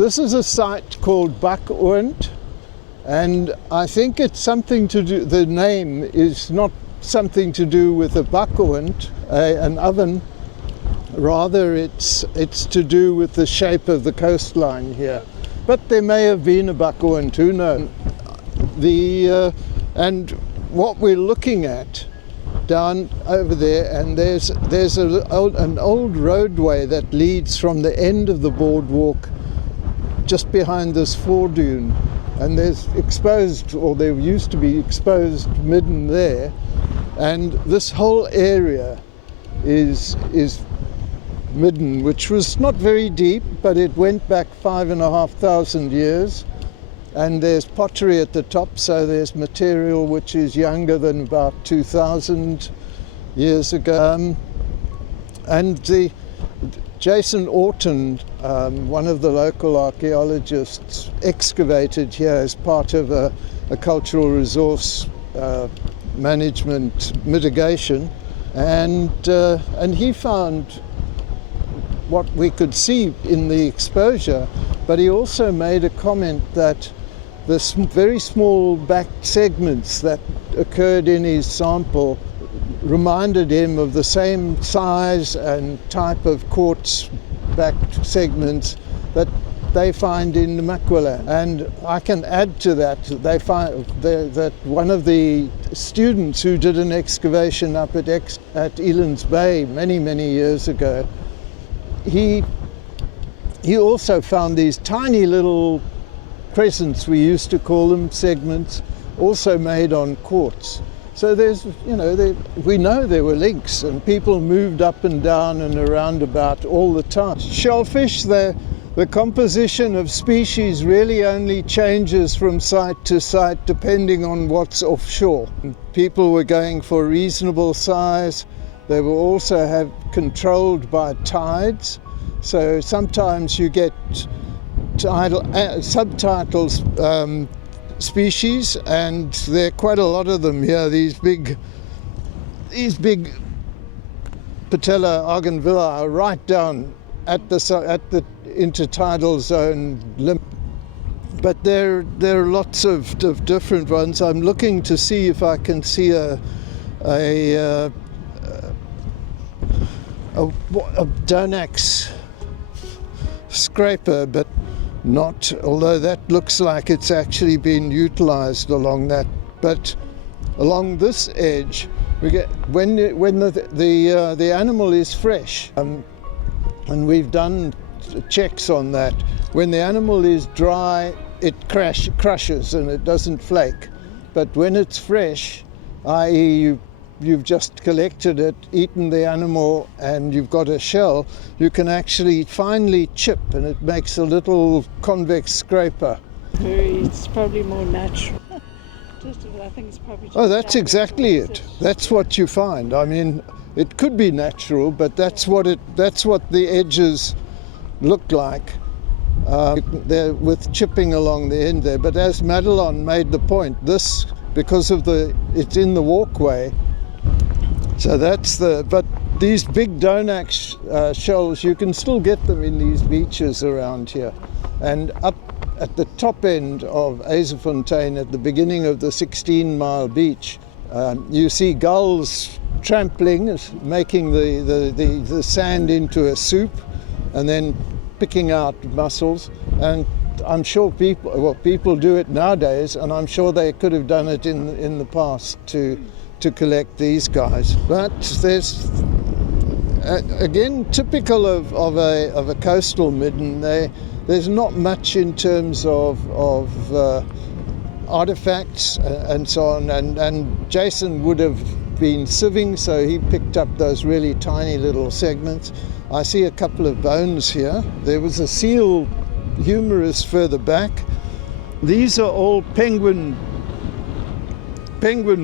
This is a site called Bakoond, and I think it's something to do, the name is not something to do with a bakoond, an oven. Rather, it's to do with the shape of the coastline here. But there may have been a bakoond, who knows? And what we're looking at down over there, and there's an old roadway that leads from the end of the boardwalk just behind this foredune, and there's exposed, or there used to be exposed midden there, and this whole area is midden, which was not very deep, but it went back 5,500 years. And there's pottery at the top, so there's material which is younger than about 2,000 years ago. And Jason Orton, one of the local archaeologists, excavated here as part of a cultural resource management mitigation, and he found what we could see in the exposure, but he also made a comment that the very small back segments that occurred in his sample reminded him of the same size and type of quartz back segments that they find in the Makwaland. And I can add to that, they find that one of the students who did an excavation up at Elands Bay many years ago, he also found these tiny little crescents, we used to call them, segments, also made on quartz. So there's, we know there were links, and people moved up and down and around about all the time. Shellfish, the composition of species really only changes from site to site depending on what's offshore. People were going for reasonable size. They were also controlled by tides. So sometimes you get subtitles species, and there are quite a lot of them here. These big patella arganvilla are right down at the intertidal zone limit. But there are lots of different ones. I'm looking to see if I can see a Donax scraper, but not, although that looks like it's actually been utilized along that. But along this edge, we get when the animal is fresh, and we've done checks on that. When the animal is dry, it crushes and it doesn't flake. But when it's fresh, i.e. you've just collected it, eaten the animal, and you've got a shell, you can actually finely chip, and it makes a little convex scraper. It's probably more natural. I think it's probably just that's exactly it. That's what you find. I mean, it could be natural, but that's what the edges look like. They're with chipping along the end there. But as Madelon made the point, this, because of it's in the walkway, so but these big Donax shells, you can still get them in these beaches around here. And up at the top end of Yzerfontein, at the beginning of the 16-mile beach, you see gulls trampling, making the sand into a soup, and then picking out mussels. And I'm sure people do it nowadays, and I'm sure they could have done it in the past to collect these guys. But there's again, typical of a coastal midden, there's not much in terms of artifacts and so on. And Jason would have been sieving, so he picked up those really tiny little segments. I see a couple of bones here. There was a seal humerus further back. These are all penguin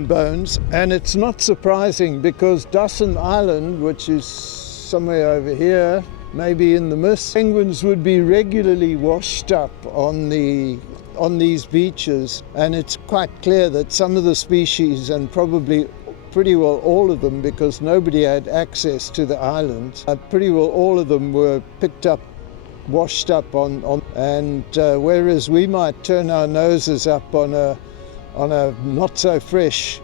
bones, and it's not surprising because Dawson Island, which is somewhere over here, maybe in the mist, penguins would be regularly washed up on these beaches, and it's quite clear that some of the species, and probably pretty well all of them, because nobody had access to the islands, pretty well all of them were picked up washed up on and whereas we might turn our noses up on a not so fresh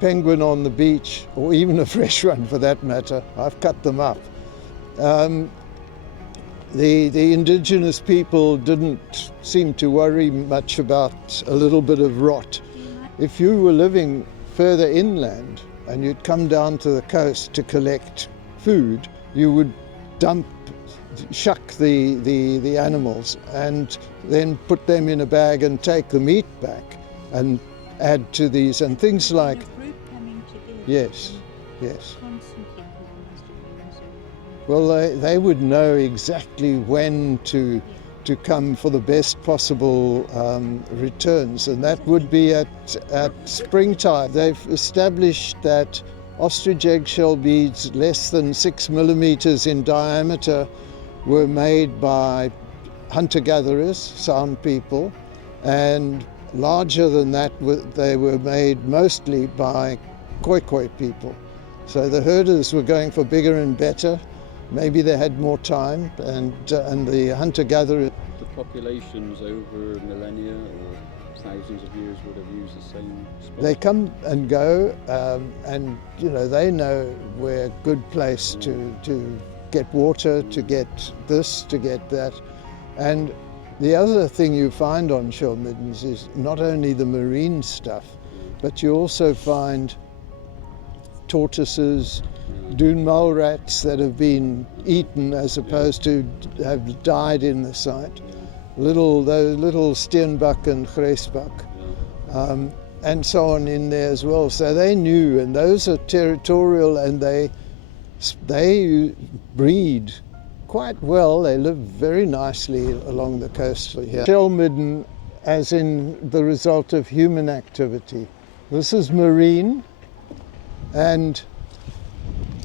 penguin on the beach, or even a fresh one for that matter, I've cut them up. The indigenous people didn't seem to worry much about a little bit of rot. If you were living further inland and you'd come down to the coast to collect food, you would shuck the animals and then put them in a bag and take the meat back and add to these, and things like... A group coming together. Yes. Constantly people must have been so... Well, they would know exactly when to come for the best possible returns, and that would be at springtime. They've established that ostrich eggshell beads less than 6 millimeters in diameter were made by hunter-gatherers, Sound people, and larger than that they were made mostly by Khoikhoi people. So the herders were going for bigger and better. Maybe they had more time, and the hunter-gatherer... The populations over millennia or thousands of years would have used the same spot? They come and go, and they know where a good place to get water, to get this, to get that. And the other thing you find on shell middens is not only the marine stuff, but you also find tortoises, dune mole rats that have been eaten as opposed to have died in the site. Those little steenbuck and gresbuck, and so on in there as well. So they knew, and those are territorial, and they breed quite well. They live very nicely along the coast here. Shell midden, as in the result of human activity. This is marine, and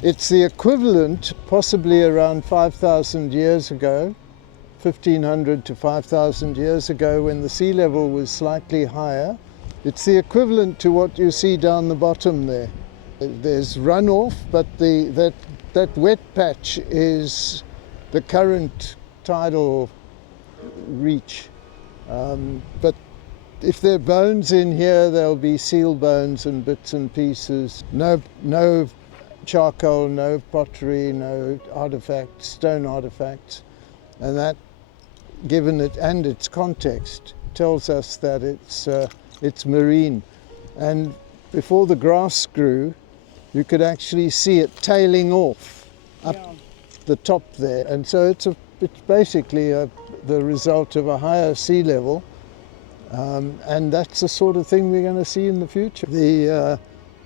it's the equivalent, possibly around 5,000 years ago, 1,500 to 5,000 years ago, when the sea level was slightly higher. It's the equivalent to what you see down the bottom there. There's runoff, but that wet patch is the current tidal reach. But if there are bones in here, there'll be seal bones and bits and pieces. No charcoal, no pottery, no artifacts, stone artifacts. And that, given it and its context, tells us that it's marine. And before the grass grew, you could actually see it tailing off up the top there. And so it's basically the result of a higher sea level. And that's the sort of thing we're going to see in the future.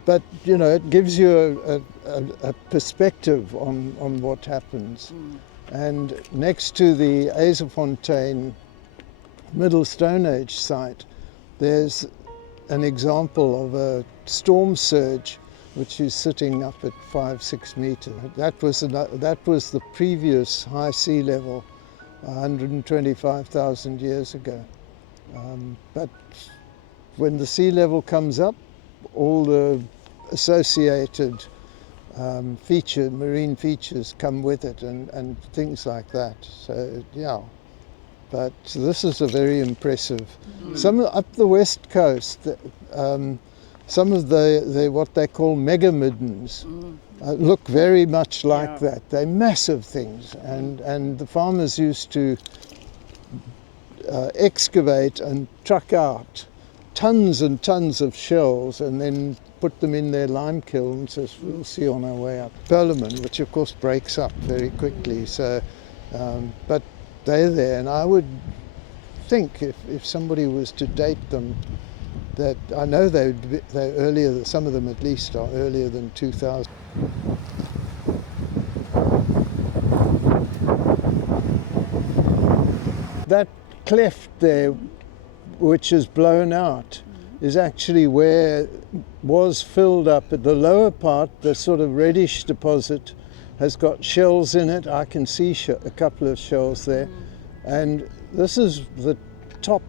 But it gives you a perspective on what happens. And next to the Yzerfontein Middle Stone Age site, there's an example of a storm surge which is sitting up at 5-6 meters. That was the previous high sea level 125,000 years ago. But when the sea level comes up, all the associated marine features come with it, and things like that. So yeah, but this is a very impressive. Some up the west coast, some of the what they call mega middens look very much like that. They're massive things, and the farmers used to excavate and truck out tons and tons of shells and then put them in their lime kilns, as we'll see on our way up. Perlman, which of course breaks up very quickly. So, but they're there, and I would think if somebody was to date them, that I know they're earlier. Some of them at least are earlier than 2000. That cleft there, which is blown out, is actually where was filled up. At the lower part, the sort of reddish deposit has got shells in it. I can see a couple of shells there. And this is the top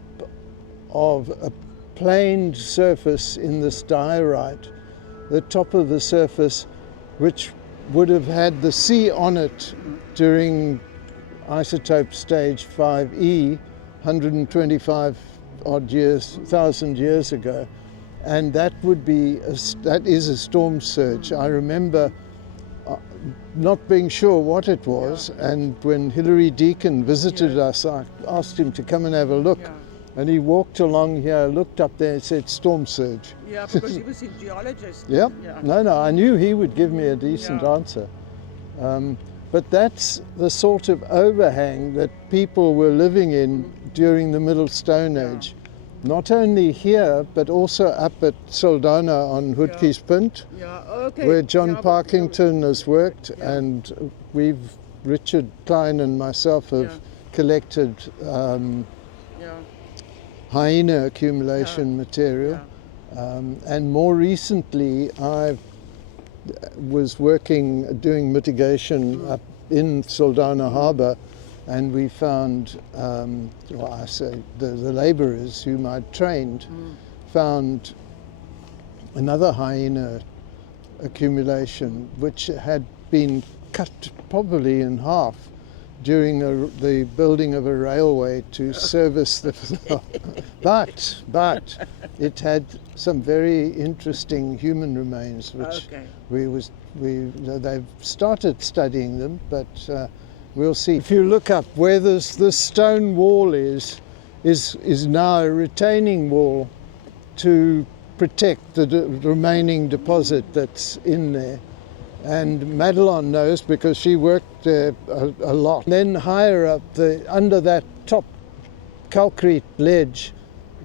of a planed surface in this diorite, the top of the surface which would have had the sea on it during isotope stage 5E, 125 odd years, 1,000 years ago, and that is a storm surge. I remember not being sure what it was, and when Hilary Deacon visited us, I asked him to come and have a look. And he walked along here, looked up there and said, storm surge. Yeah, because he was a geologist. Yep. Yeah. No, I knew he would give me a decent answer. But that's the sort of overhang that people were living in during the Middle Stone Age. Not only here, but also up at Saldanha on Hoedtjies Punt, where John Parkington has worked, and Richard Klein and myself have collected hyena accumulation material. And more recently, I was doing mitigation up in Saldanha Harbour, and we found, the labourers whom I'd trained found another hyena accumulation which had been cut probably in half during the building of a railway to service the but it had some very interesting human remains which they've started studying them, but we'll see. If you look up where this stone wall is now a retaining wall to protect the remaining deposit that's in there. And Madelon knows because she worked there a lot. Then higher up, under that top calcrete ledge,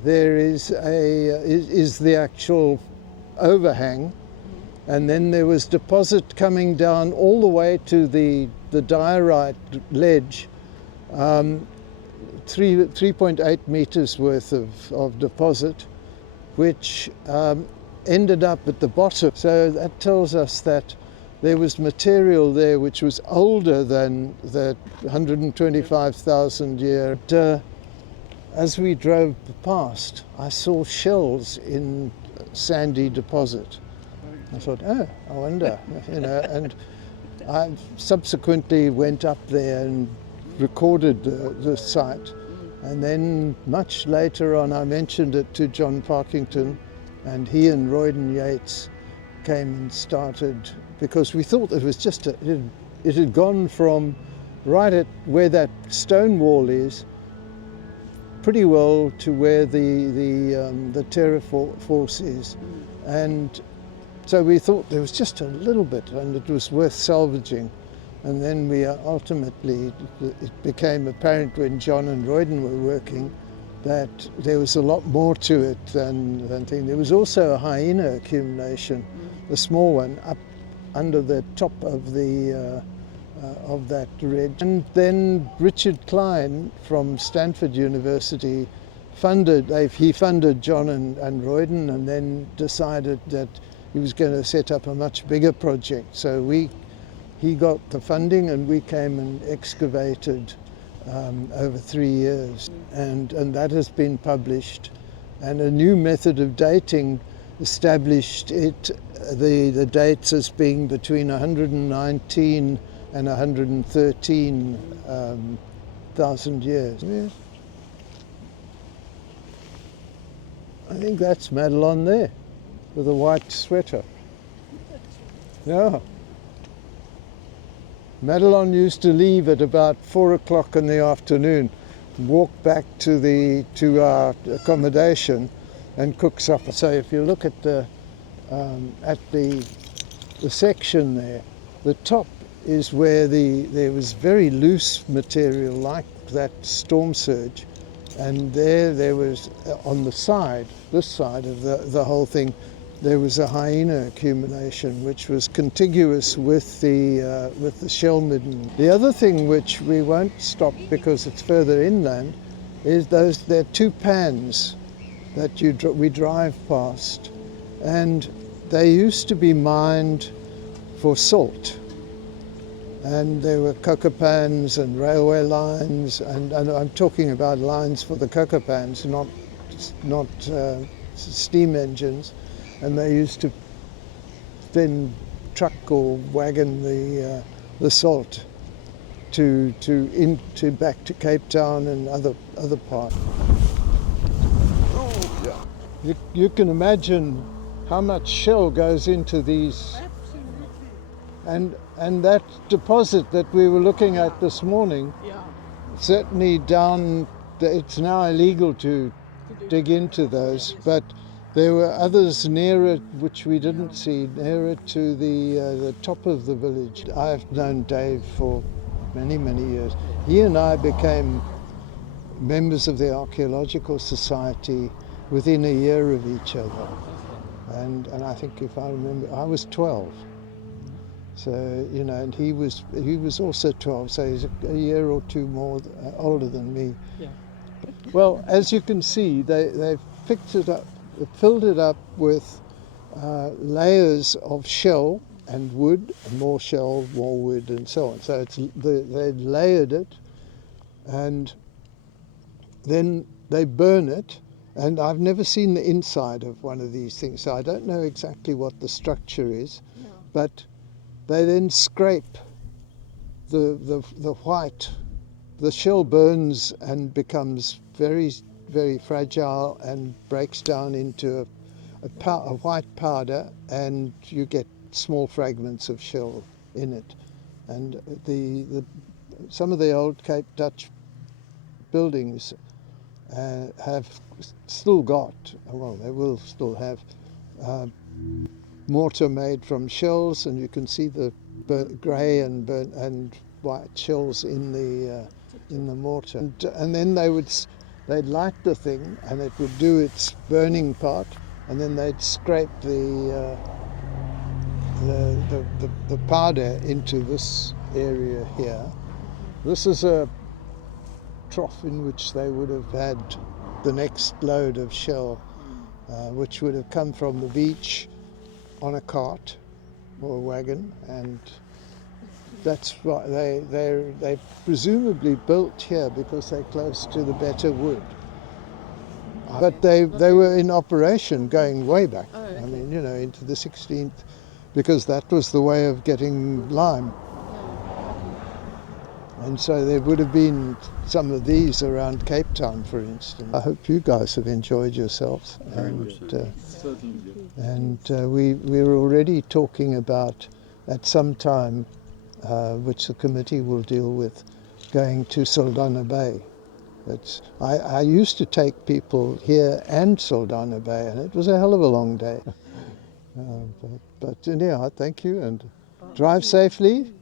there is the actual overhang, and then there was deposit coming down all the way to the diorite ledge, 3.8 meters worth of deposit, which ended up at the bottom. So that tells us that there was material there which was older than the 125,000 year. As we drove past, I saw shells in sandy deposit. I thought, I wonder, and I subsequently went up there and recorded the site. And then much later on, I mentioned it to John Parkington, and he and Royden Yates came and started, because we thought it was just it had gone from right at where that stone wall is pretty well to where the terra force is, and so we thought there was just a little bit and it was worth salvaging. And then we ultimately, it became apparent when John and Royden were working that there was a lot more to it than thing. There was also a hyena accumulation, a small one, up under the top of that ridge. And then Richard Klein from Stanford University funded John and Royden, and then decided that he was going to set up a much bigger project. So he got the funding and we came and excavated over 3 years, and that has been published, and a new method of dating established the dates as being between 119 and 113,000 years. Yeah. I think that's Madelon there with a white sweater. Yeah. Madelon used to leave at about 4 o'clock in the afternoon, walk back to our accommodation and cook supper. So if you look at the section there, the top is where there was very loose material like that storm surge, and there was on the side, this side of the whole thing, there was a hyena accumulation which was contiguous with the shell midden. The other thing which we won't stop because it's further inland is there are two pans that we drive past, and they used to be mined for salt. And there were coker pans and railway lines, and I'm talking about lines for the coker pans, not steam engines. And they used to then truck or wagon the salt. back to Cape Town and other parts. You can imagine how much shell goes into these. And that deposit that we were looking at this morning, certainly down, it's now illegal to dig into those, but there were others nearer which we didn't see, nearer to the top of the village. I've known Dave for many, many years. He and I became members of the Archaeological Society within a year of each other. And I think, if I remember, I was 12. So, you know, and he was also 12, so he's a year or two more older than me. Yeah. Well, as you can see, they've picked it up, filled it up with layers of shell and wood, and more shell, more wood, and so on. So they layered it, and then they burn it. And I've never seen the inside of one of these things, so I don't know exactly what the structure is, but they then scrape the white. The shell burns and becomes very, very fragile and breaks down into a white powder, and you get small fragments of shell in it. And some of the old Cape Dutch buildings have still got, well, they will still have mortar made from shells, and you can see the grey and white shells in the mortar. And then they'd light the thing, and it would do its burning part, and then they'd scrape the powder into this area here. This is a trough in which they would have had the next load of shell, which would have come from the beach on a cart or a wagon, and that's why they presumably built here because they're close to the better wood. But they were in operation going way back. Oh, okay. I mean, you know, into the 16th, because that was the way of getting lime. And so there would have been some of these around Cape Town, for instance. I hope you guys have enjoyed yourselves. We were already talking about, at some time, which the committee will deal with, going to Saldanha Bay. I used to take people here and Saldanha Bay, and it was a hell of a long day. But anyhow, thank you, and drive safely.